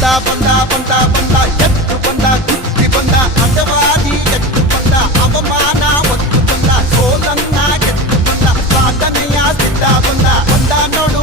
ಬಂದ ಎತ್ತು ಬಂದ ಕುಸ್ತಿ ಬಂದ ಅಜವಾದಿ ಎತ್ತು ಬಂದ ಅವಮಾನ ಒತ್ತು ಬಂದ ಸೋಲನ್ನ ಗೆದ್ದು ಬಂದ ಸಾಧನೆಯ ಸಿದ್ಧ ಬಂದ ನೋಡು